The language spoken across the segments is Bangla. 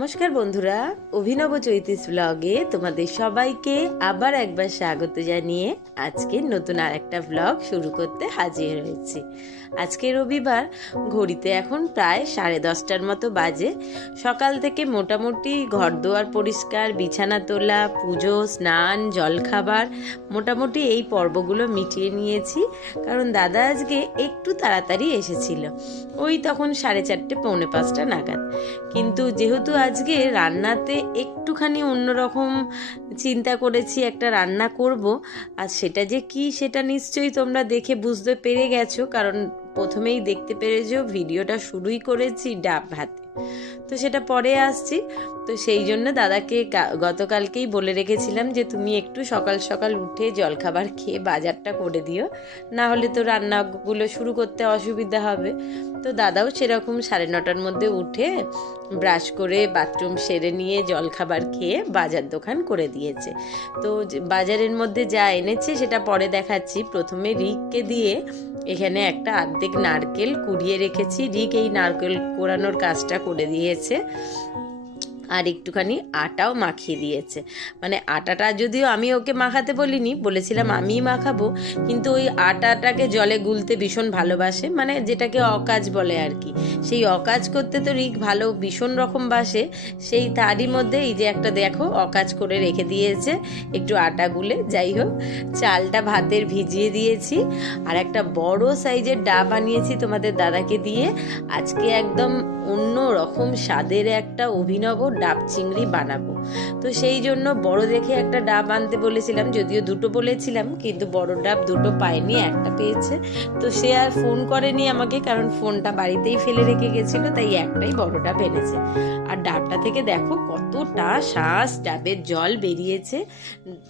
নমস্কার বন্ধুরা, অভিনব চৈতিস ব্লগে তোমাদের সবাইকে আবার একবার স্বাগত জানিয়ে আজকে নতুন আর একটা ব্লগ শুরু করতে হাজির হয়েছি। আজকে রবিবার, ঘড়িতে এখন প্রায় সাড়ে দশটার মতো বাজে। সকাল থেকে মোটামুটি ঘর দোয়ার পরিষ্কার, বিছানা তোলা, পুজো, স্নান, জলখাবার, মোটামুটি এই পর্বগুলো মিটিয়ে নিয়েছি। কারণ দাদা আজকে একটু তাড়াতাড়ি এসেছিল। ওই তখন সাড়ে চারটে, পৌনে পাঁচটা নাগাদ। কিন্তু যেহেতু আজকে রান্নাতে একটুখানি অন্যরকম চিন্তা করেছি, একটা রান্না করব। আর সেটা যে কি, সেটা নিশ্চয়ই তোমরা দেখে বুঝতে পেরে গেছো, কারণ প্রথমেই দেখতে পেরেছ ভিডিওটা শুরুই করেছি ডাব ভাতে। তো সেটা পরে আসছি। তো সেই জন্য দাদাকে গতকালকেই বলে রেখেছিলাম যে, তুমি একটু সকাল সকাল উঠে জলখাবার খেয়ে বাজারটা করে দিও। না হলে তো রান্নাগুলো শুরু করতে অসুবিধা হবে। তো দাদাও সেরকম সাড়ে নটার মধ্যে উঠে ব্রাশ করে বাথরুম সেরে নিয়ে জলখাবার খেয়ে বাজার দোকান করে দিয়েছে। তো বাজারের মধ্যে যা এনেছে সেটা পরে দেখাচ্ছি। প্রথমে রিককে দিয়ে এখানে একটা অর্ধেক নারকেল কুড়িয়ে রেখেছি। রিক এই নারকেল কোরানোর কাজটা করে দিয়েছে। আর একটুখানি আটাও মাখিয়ে দিয়েছে। মানে আটাটা যদিও আমি ওকে মাখাতে বলিনি বলেছিলাম আমিই মাখাবো কিন্তু ওই আটাটাকে জলে গুলতে ভীষণ ভালোবাসে মানে যেটাকে অকাজ বলে আর কি। সেই অকাজ করতে তো রিক ভালো ভীষণ রকম বাসে সেই তারই মধ্যে এই যে একটা দেখো অকাজ করে রেখে দিয়েছে একটু আটা গুলে যাই হোক চালটা ভাতের ভিজিয়ে দিয়েছি আর একটা বড় সাইজের ডাব বানিয়েছি তোমাদের দাদাকে দিয়ে আজকে একদম অন্য রকম স্বাদের একটা অভিনব ডাব চিংড়ি বানাবো। তো সেই জন্য বড় দেখে একটা ডাব আনতে বলেছিলাম, যদিও দুটো বলেছিলাম, কিন্তু বড় ডাব দুটো পায়নি, একটা পেয়েছে। তো সে আর ফোন করেনি আমাকে, কারণ ফোনটা বাড়িতেই ফেলে রেখে গেছিল, তাই একটাই বড় ডাব এনেছে। আর ডাবটা থেকে দেখো কতটা শ্বাস ডাবের জল বেরিয়েছে।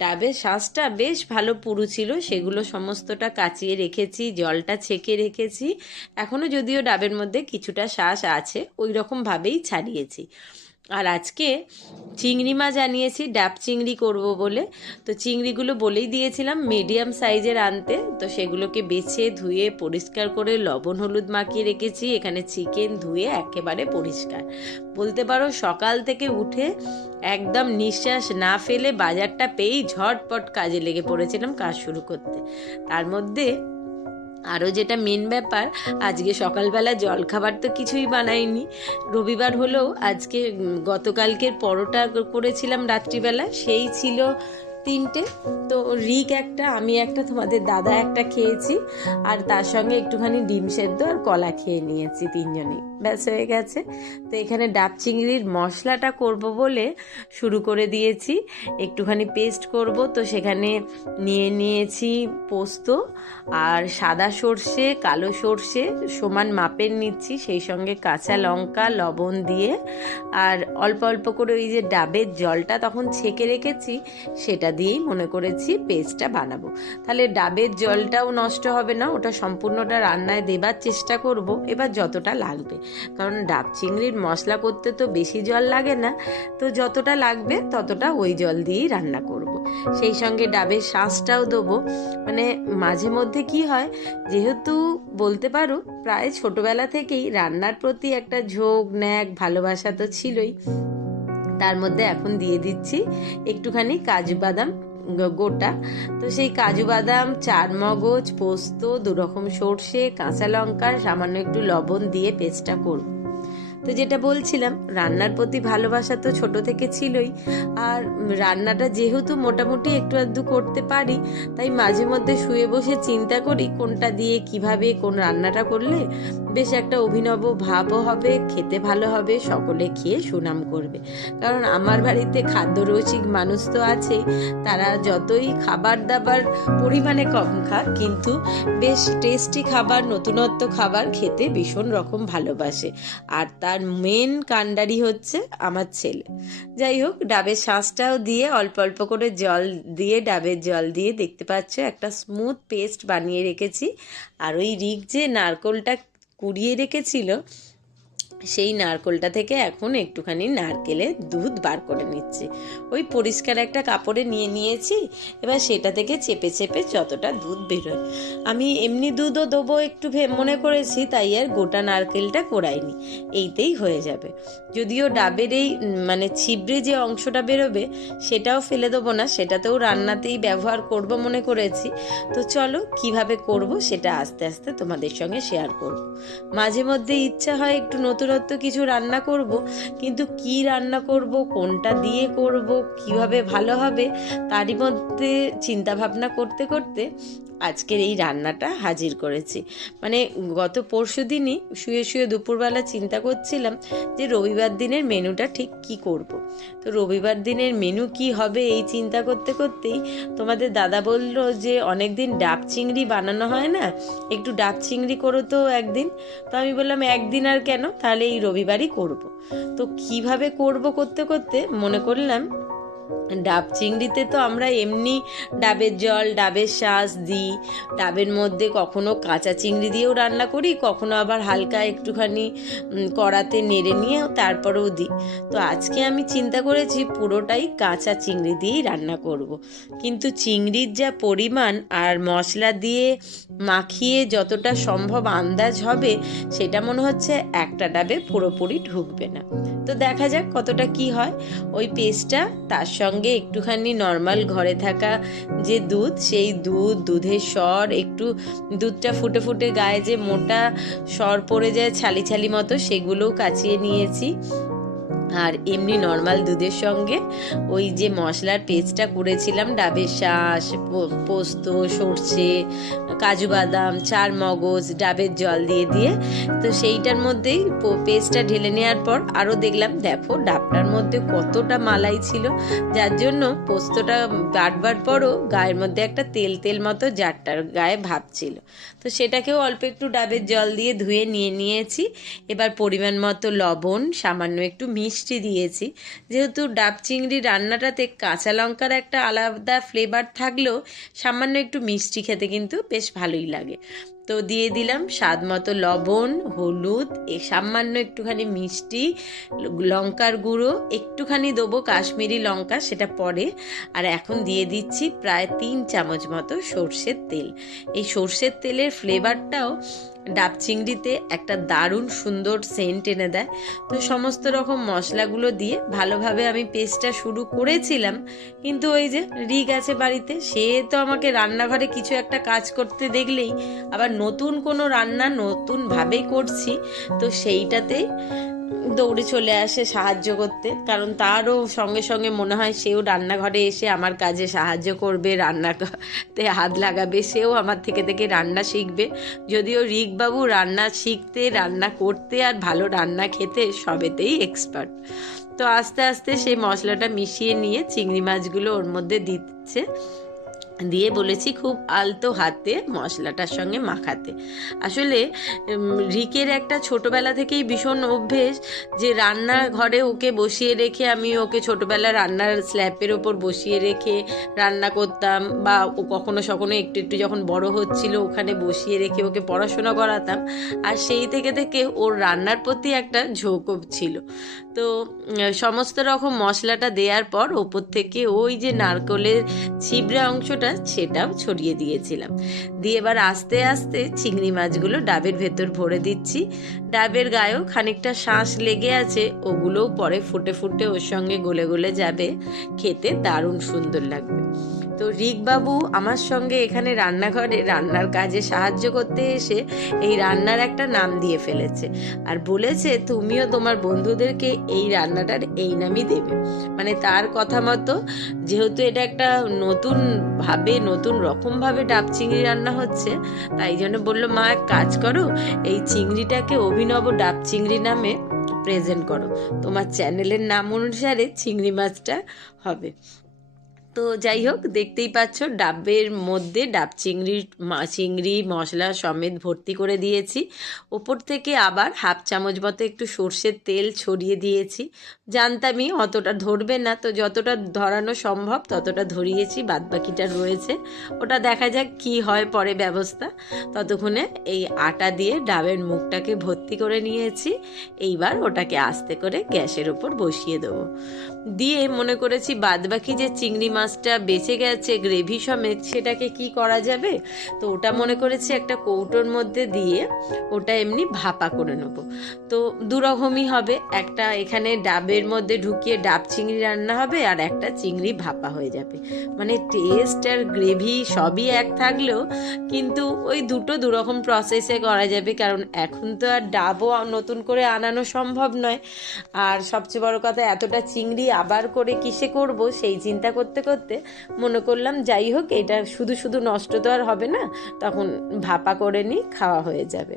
ডাবের শ্বাসটা বেশ ভালো পুরু ছিল, সেগুলো সমস্তটা কাচিয়ে রেখেছি, জলটা ছেঁকে রেখেছি। এখনও যদিও ডাবের মধ্যে কিছুটা শ্বাস আছে ওই রকমভাবেই ছাড়িয়েছি। আর আজকে চিংড়ি মাছ আনিয়েছি, ডাব চিংড়ি করব বলে। তো চিংড়িগুলো বলেই দিয়েছিলাম মিডিয়াম সাইজের আনতে। তো সেগুলোকে বেছে, ধুয়ে, পরিষ্কার করে লবণ, হলুদ মাখিয়ে রেখেছি। এখানে চিকেন ধুয়ে একেবারে পরিষ্কার। বলতে পারো সকাল থেকে উঠে একদম নিঃশ্বাস না ফেলে বাজারটা পেয়েই ঝটপট কাজে লেগে পড়েছিলাম কাজ শুরু করতে। তার মধ্যে আরও যেটা মেন ব্যাপার, আজকে সকালবেলা জলখাবার তো কিছুই বানাইনি। রবিবার হলেও আজকে গতকালকের পরোটা করেছিলাম রাত্রিবেলা, সেই ছিল তিনটে। তো রিক একটা, আমি একটা, তোমাদের দাদা একটা খেয়েছি। আর তার সঙ্গে একটুখানি ডিম সেদ্ধ আর কলা খেয়ে নিয়েছি তিনজনই। ব্যাস, হয়ে গেছে। তো এখানে ডাব চিংড়ির মশলাটা করব বলে শুরু করে দিয়েছি। একটুখানি পেস্ট করব। তো সেখানে নিয়ে নিয়েছি পোস্ত আর সাদা সর্ষে, কালো সর্ষে, সমান মাপের নিচ্ছি। সেই সঙ্গে কাঁচা লঙ্কা, লবণ দিয়ে। আর অল্প অল্প করে ওই যে ডাবের জলটা তখন ছেঁকে রেখেছি, সেটা দিয়েই মনে করেছি পেস্টটা বানাবো। তাহলে ডাবের জলটাও নষ্ট হবে না, ওটা সম্পূর্ণটা রান্নায় দেবার চেষ্টা করব, এবার যতটা লাগবে। কারণ ডাব চিংড়ির মশলা করতে তো বেশি জল লাগে না, তো যতটা লাগবে ততটা ওই জল দিয়েই রান্না করব। সেই সঙ্গে ডাবের শ্বাসটাও দেবো। মানে মাঝে মধ্যে কি হয়, যেহেতু বলতে পারো প্রায় ছোটবেলা থেকেই রান্নার প্রতি একটা ঝোঁক, ন্যাক, ভালোবাসা তো ছিলই। তার মধ্যে এখন দিয়ে দিচ্ছি একটুখানি কাজু বাদাম গোটা। তো সেই কাজু বাদাম, চার মগজ, পোস্ত, দুরকম সর্ষে, কাঁচা লঙ্কা, সামান্য একটু লবণ দিয়ে পেস্টটা করব। তো যেটা বলছিলাম, রান্নার প্রতি ভালোবাসা তো ছোট থেকে ছিলই। আর রান্নাটা যেহেতু মোটামুটি একটু আধটু করতে পারি, তাই মাঝে মধ্যে শুয়ে বসে চিন্তা করি কোনটা দিয়ে কীভাবে কোন রান্নাটা করলে বেশ একটা অভিনব ভাবও হবে, খেতে ভালো হবে, সকলে খেয়ে সুনাম করবে। কারণ আমার বাড়িতে খাদ্যরসিক মানুষ তো আছে, তারা যতই খাবার দাবার পরিমাণে কম খাক, কিন্তু বেশ টেস্টি খাবার, নতুনত্ব খাবার খেতে ভীষণ রকম ভালোবাসে। আর তার মেন কাণ্ডারি হচ্ছে আমার ছেলে। যাই হোক, ডাবের শ্বাসটাও দিয়ে অল্প অল্প করে জল দিয়ে, ডাবের জল দিয়ে দেখতে পাচ্ছ, একটা স্মুথ পেস্ট বানিয়ে রেখেছি। আর ওই রিক যে নারকোলটা কুড়িয়ে রেখেছিল সেই নারকোলটা থেকে এখন একটুখানি নারকেলের দুধ বার করে নিচ্ছি। ওই পরিষ্কার একটা কাপড়ে নিয়ে নিয়েছি, এবার সেটা থেকে চেপে চেপে যতটা দুধ বেরোয়। আমি এমনি দুধও দেবো একটু মনে করেছি, তাই আর গোটা নারকেলটা কোরাইনি। এইতেই হয়ে যাবে। যদিও ডাবের এই মানে ছিবড়ে যে অংশটা বেরোবে, সেটাও ফেলে দেবো না, সেটাতেও রান্নাতেই ব্যবহার করব মনে করেছি। তো চলো, কীভাবে করব সেটা আস্তে আস্তে তোমাদের সঙ্গে শেয়ার করব। মাঝে মধ্যে ইচ্ছা হয় একটু নতুনত্ব কিছু রান্না করব, কিন্তু কি রান্না করব, কোনটা দিয়ে করব, কীভাবে ভালো হবে, তারই মধ্যে চিন্তাভাবনা করতে করতে আজকের এই রান্নাটা হাজির করেছি মানে গত পরশু দিনই শুয়ে শুয়ে দুপুরবেলা চিন্তা করছিলাম যে রবিবার দিনের মেনুটা ঠিক কি করব। তো রবিবার দিনের মেনু কি হবে এই চিন্তা করতে করতেই তোমাদের দাদা বলল যে অনেক দিন ডাব চিংড়ি বানানো হয় না, একটু ডাব চিংড়ি করো তো একদিন তো আমি বললাম, একদিন আর কেন তাহলে এই রবিবারই করব। তো কীভাবে করব করতে করতে মনে করলাম ডাব চিংড়িতে তো আমরা এমনি ডাবের জল, ডাবের শাঁস দিই। ডাবের মধ্যে কখনো কাঁচা চিংড়ি দিয়েও রান্না করি, কখনো আবার হালকা একটুখানি কড়াতে নেড়ে নিয়েও তারপরেও দিই। তো আজকে আমি চিন্তা করেছি পুরোটাই কাঁচা চিংড়ি দিয়েই রান্না করব। কিন্তু চিংড়ির যা পরিমাণ আর মশলা দিয়ে মাখিয়ে যতটা সম্ভব আন্দাজ হবে, সেটা মনে হচ্ছে একটা ডাবে পুরোপুরি ঢুকবে না। তো দেখা যাক কতটা কি হয়। ওই পেস্টটা তার সঙ্গে একটুখানি নর্মাল ঘরে থাকা যে দুধ, সেই দুধ, দুধের স্বর, একটু দুধটা ফুটে ফুটে গায়ে যে মোটা স্বর পড়ে যায়, ছালি ছালি মতো, সেগুলোও কাচিয়ে নিয়েছি। আর এমনি নর্মাল দুধের সঙ্গে ওই যে মশলার পেস্টটা করেছিলাম, ডাবের শাঁস পোস্ত, সর্ষে, কাজু বাদাম, চার মগজ, ডাবের জল দিয়ে দিয়ে। তো সেইটার মধ্যেই পেস্টটা ঢেলে নেওয়ার পর আরও দেখলাম, দেখো ডাবটার মধ্যে কতটা মালাই ছিল। যার জন্য পোস্তটা বাটবার পরও গায়ের মধ্যে একটা তেল তেল মতো জারটার গায়ে ভাব ছিল। তো সেটাকেও অল্প একটু ডাবের জল দিয়ে ধুয়ে নিয়ে নিয়েছি। এবার পরিমাণ মতো লবণ, সামান্য একটু মিষ্টি দিয়েছি। যেহেতু ডাব চিংড়ি রান্নাটাতে কাঁচা লঙ্কার একটা আলাদা ফ্লেভার থাকলেও সামান্য একটু মিষ্টি খেতে কিন্তু বেশ ভালোই লাগে। তো দিয়ে দিলাম স্বাদ মতো লবণ, হলুদ সামান্য একটুখানি মিষ্টি, লঙ্কার গুঁড়ো, একটুখানি দেবো কাশ্মীরি লঙ্কা, সেটা পরে। আর এখন দিয়ে দিচ্ছি প্রায় তিন চামচ মতো সর্ষের তেল। এই সর্ষের তেলের ফ্লেভারটাও ডাব চিংড়িতে একটা দারুণ সুন্দর সেন্ট এনে দেয়। তো সমস্ত রকম মশলাগুলো দিয়ে ভালোভাবে আমি পেস্টটা শুরু করেছিলাম। কিন্তু ওই যে রিগ আছে বাড়িতে, সে তো আমাকে রান্নাঘরে কিছু একটা কাজ করতে দেখলেই আবার নতুন কোনো রান্না নতুনভাবেই করছি। তো সেইটাতেই দৌড়ে চলে আসে সাহায্য করতে। কারণ তারও সঙ্গে সঙ্গে মনে হয় সেও রান্নাঘরে এসে আমার কাজে সাহায্য করবে রান্নাতে হাত লাগাবে, সেও আমার থেকে থেকে রান্না শিখবে। যদিও রিকবাবু রান্না শিখতে, রান্না করতে আর ভালো রান্না খেতে সবেতেই এক্সপার্ট তো আস্তে আস্তে সেই মশলাটা মিশিয়ে নিয়ে চিংড়ি মাছগুলো ওর মধ্যে দিচ্ছে। দিয়ে বলেছি খুব আলতো হাতে মশলাটার সঙ্গে মাখাতে। আসলে রিকের একটা ছোটবেলা থেকেই ভীষণ অভ্যেস যে রান্নার ঘরে ওকে বসিয়ে রেখে আমি ওকে ছোটবেলা রান্নার স্ল্যাপের ওপর বসিয়ে রেখে রান্না করতাম বা ও কখনো সখনো একটু একটু যখন বড় হচ্ছিল ওখানে বসিয়ে রেখে ওকে পড়াশোনা করাতাম। আর সেই থেকে থেকে ওর রান্নার প্রতি একটা ঝোঁকও ছিল। তো সমস্ত রকম মশলাটা দেওয়ার পর ওপর থেকে ওই যে নারকলের ছিবড়া অংশটা সেটাও ছড়িয়ে দিয়েছিলাম। দিয়ে এবার আস্তে আস্তে চিংড়ি মাছগুলো ডাবের ভেতর ভরে দিচ্ছি। ডাবের গায়েও খানিকটা শ্বাস লেগে আছে, ওগুলোও পরে ফুটে ফুটে ওর সঙ্গে গলে গলে যাবে। খেতে দারুণ সুন্দর লাগবে। তো রিকবাবু আমার সঙ্গে এখানে রান্নাঘরে রান্নার কাজে সাহায্য করতে এসে এই রান্নার একটা নাম দিয়ে ফেলেছে। আর বলেছে, তুমিও তোমার বন্ধুদেরকে এই রান্নাটার এই নামই দেবে। মানে তার কথা মতো, যেহেতু এটা একটা নতুন ভাবে, নতুন রকমভাবে ডাব চিংড়ি রান্না হচ্ছে, তাই জন্য বলল, মা, এক কাজ করো, এই চিংড়িটাকে অভিনব ডাব চিংড়ি নামে প্রেজেন্ট করো। তোমার চ্যানেলের নাম অনুসারে চিংড়ি মাছটা হবে। তো যাই হোক, দেখতেই পাচ্ছ, ডাবের মধ্যে ডাব চিংড়ির চিংড়ি, মশলা সমেত ভর্তি করে দিয়েছি। ওপর থেকে আবার হাফ চামচ মতো একটু সর্ষের তেল ছড়িয়ে দিয়েছি। জানতামই অতটা ধরবে না, তো যতটা ধরানো সম্ভব ততটা ধরিয়েছি, বাদবাকিটা রয়েছে। ওটা দেখা যাক কি হয় পরে ব্যবস্থা। ততক্ষণে এই আটা দিয়ে ডাবের মুখটাকে ভর্তি করে নিয়েছি। এইবার ওটাকে আস্তে করে গ্যাসের ওপর বসিয়ে দেবো। দিয়ে মনে করেছি বাদবাকি যে চিংড়ি মাছটা বেঁচে গেছে গ্রেভি সমেত, সেটাকে কি করা যাবে? তো ওটা মনে করেছি একটা কৌটোর মধ্যে দিয়ে ওটা এমনি ভাপা করে নেব। তো দুরকমই হবে, একটা এখানে ডাবের মধ্যে ঢুকিয়ে ডাব চিংড়ি রান্না হবে আর একটা চিংড়ি ভাপা হয়ে যাবে। মানে টেস্ট আর গ্রেভি সবই এক থাকলেও কিন্তু ওই দুটো দুরকম প্রসেসে করা যাবে, কারণ এখন তো আর ডাবও নতুন করে আনানো সম্ভব নয়। আর সবচেয়ে বড় কথা, এতটা চিংড়ি আবার করে কিসে করব, সেই চিন্তা করতে করতে মনে করলাম, যাই হোক, এটা শুধু শুধু নষ্ট তো আর হবে না, তখন ভাপা করে নিই খাওয়া হয়ে যাবে।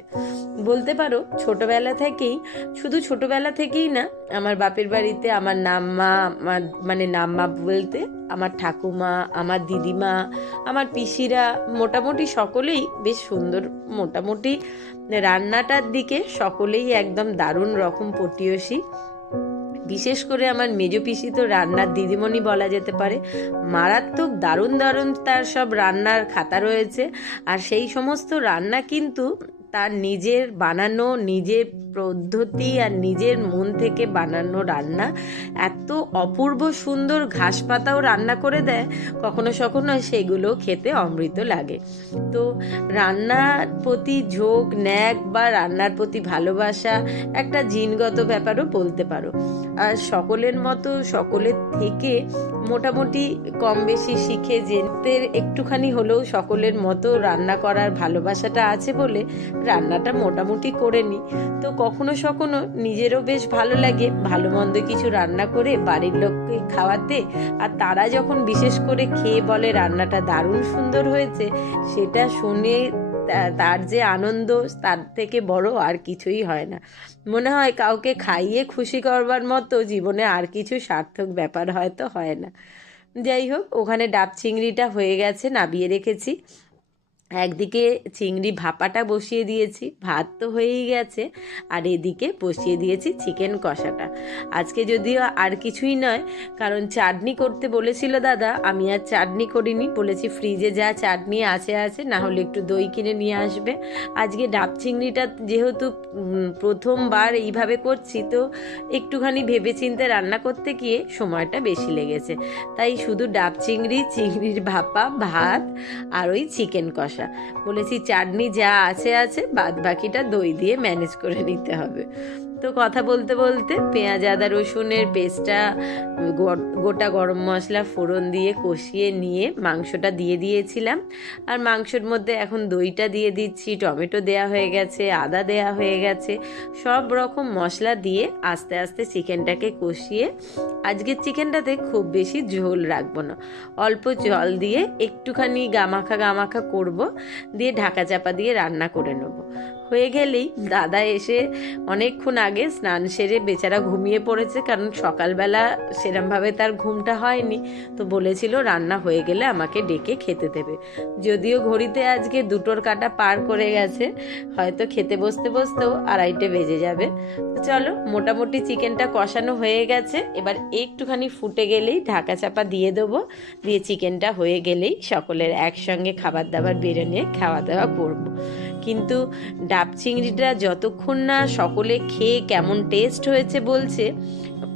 বলতে পারো, ছোটবেলা থেকেই, শুধু ছোটবেলা থেকেই না, আমার বাপের বাড়িতে আমার নাম্মা, আমার মানে নাম্মা বলতে, আমার ঠাকুমা, আমার দিদিমা, আমার পিসিরা, মোটামুটি সকলেই বেশ সুন্দর, মোটামুটি রান্নাটার দিকে সকলেই একদম দারুণ রকম পটিয়সী। বিশেষ করে আমার মেজো পিসি তো রান্নার দিদিমণি বলা যেতে পারে, মারাত্মক দারুণ দারুণ তার সব রান্নার খাতা রয়েছে। আর সেই সমস্ত রান্না কিন্তু তার নিজের বানানো নিজের পদ্ধতি আর নিজের মন থেকে বানানো রান্না এত অপূর্ব সুন্দর ঘাস পাতাও রান্না করে দেয়, কখনো কখনো সেগুলো খেতে অমৃত লাগে। তো রান্নার প্রতি ঝোঁক, ন্যাক বা রান্নার প্রতি ভালোবাসা একটা জিনগত ব্যাপারও বলতে পারো। আর সকলের মতো সকলের থেকে মোটামুটি কম বেশি শিখে যেতে একটুখানি হলেও সকলের মতো রান্না করার ভালোবাসাটা আছে বলে রান্নাটা মোটামুটি করে নিই তো কখনো সখনো নিজেরও বেশ ভালো লাগে, ভালো মন্দ কিছু রান্না করে বাড়ির লোককে খাওয়াতে। আর তারা যখন বিশেষ করে খেয়ে বলে রান্নাটা দারুণ সুন্দর হয়েছে, সেটা শুনে তার যে আনন্দ, তার থেকে বড় আর কিছুই হয় না। মনে হয় কাউকে খাইয়ে খুশি করবার মতো জীবনে আর কিছু সার্থক ব্যাপার হয়তো হয় না। যাই হোক, ওখানে ডাব চিংড়িটা হয়ে গেছে, নাবিয়ে রেখেছি। একদিকে চিংড়ি ভাপাটা বসিয়ে দিয়েছি, ভাত তো হয়েই গেছে, আর এদিকে বসিয়ে দিয়েছি চিকেন কষাটা। আজকে যদিও আর কিছুই নয়, কারণ চাটনি করতে বলেছিল দাদা, আমি আর চাটনি করিনি, বলেছি ফ্রিজে যা চাটনি আছে আছে না হলে একটু দই কিনে নিয়ে আসবে। আজকে ডাব চিংড়িটা যেহেতু প্রথমবার এইভাবে করছি, তো একটুখানি ভেবেচিন্তে রান্না করতে গিয়ে সময়টা বেশি লেগেছে। তাই শুধু ডাব চিংড়ি, চিংড়ির ভাপা, ভাত, আর ওই চিকেন কষা। বলেছি চাটনি যা আছে আছে বাদ বাকিটা দই দিয়ে ম্যানেজ করে নিতে হবে। তো কথা বলতে বলতে পেঁয়াজ, আদা, রসুনের পেস্টটা গোটা গরম মশলা ফোড়ন দিয়ে কষিয়ে নিয়ে মাংসটা দিয়ে দিয়েছিলাম। আর মাংসের মধ্যে এখন দইটা দিয়ে দিচ্ছি, টমেটো দেয়া হয়ে গেছে, আদা দেয়া হয়ে গেছে। সব রকম মশলা দিয়ে আস্তে আস্তে চিকেনটাকে কষিয়ে, আজকের চিকেনটাতে খুব বেশি ঝোল রাখব না। অল্প জল দিয়ে একটুখানি গামাখা গামাখা করব, দিয়ে ঢাকা চাপা দিয়ে রান্না করে নেব। হয়ে গেলেই দাদা এসে অনেকক্ষণ আগে স্নান সেরে বেচারা ঘুমিয়ে পড়েছে, কারণ সকালবেলা সেরমভাবে তার ঘুমটা হয়নি। তো বলেছিল, রান্না হয়ে গেলে আমাকে ডেকে খেতে দেবে। যদিও ঘড়িতে আজকে দুটোর কাটা পার করে গেছে, হয়তো খেতে বসতে বসতেও আড়াইটে বেজে যাবে। তো চলো, মোটামুটি চিকেনটা কষানো হয়ে গেছে। এবার একটুখানি ফুটে গেলেই ঢাকা চাপা দিয়ে দেবো। দিয়ে চিকেনটা হয়ে গেলেই সকলের একসঙ্গে খাবার দাবার বেড়ে নিয়ে খাওয়া দাওয়া করব। কিন্তু ডাব চিংড়িটা যতক্ষণ না সকলে খেয়ে কেমন টেস্ট হয়েছে বলছে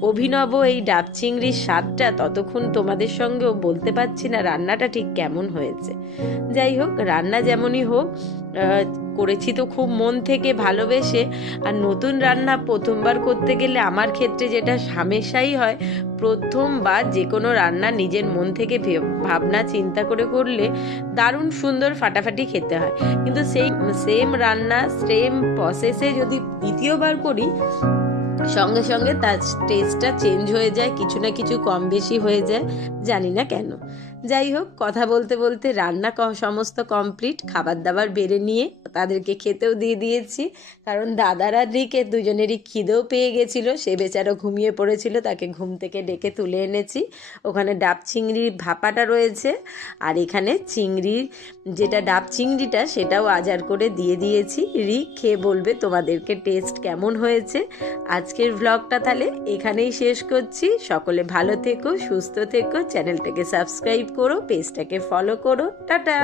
অভিনব এই ডাব চিংড়ির স্বাদটা ততক্ষণ তোমাদের সঙ্গেও বলতে পারছি না রান্নাটা ঠিক কেমন হয়েছে। যাই হোক, রান্না যেমনই হোক করেছি তো খুব মন থেকে ভালোবেসে। আর নতুন রান্না প্রথমবার করতে গেলে আমার ক্ষেত্রে যেটা হামেশাই হয় প্রথমবার যে কোনো রান্না নিজের মন থেকে ভাবনা চিন্তা করে করলে দারুণ সুন্দর ফাটাফাটি খেতে হয়। কিন্তু সেই সেম রান্না সেম প্রসেসে যদি দ্বিতীয়বার করি সঙ্গে সঙ্গে তার টেস্টটা চেঞ্জ হয়ে যায়, কিছু না কিছু কম বেশি হয়ে যায়, জানি না কেন। যাই হোক কথা বলতে বলতে রান্না সমস্ত কমপ্লিট খাবার দাবার বেড়ে নিয়ে তাদেরকে খেতেও দিয়ে দিয়েছি। কারণ দাদার রিকে দুজনেরই খিদেও পেয়ে গেছিল, সে বেচারা ঘুমিয়ে পড়েছিল, তাকে ঘুম থেকে ডেকে তুলে এনেছি। ওখানে ডাব চিংড়ির ভাপাটা রয়েছে, আর এখানে চিংড়ির যেটা ডাব চিংড়িটা, সেটাও আজার করে দিয়ে দিয়েছি। রিক খেয়ে বলবে তোমাদেরকে টেস্ট কেমন হয়েছে? আজকের ভ্লগটা তাহলে এখানেই শেষ করছি। সকলে ভালো থেকো, সুস্থ থেকো চ্যানেলটাকে সাবস্ক্রাইব করো পেজটাকে ফলো করো টাটা!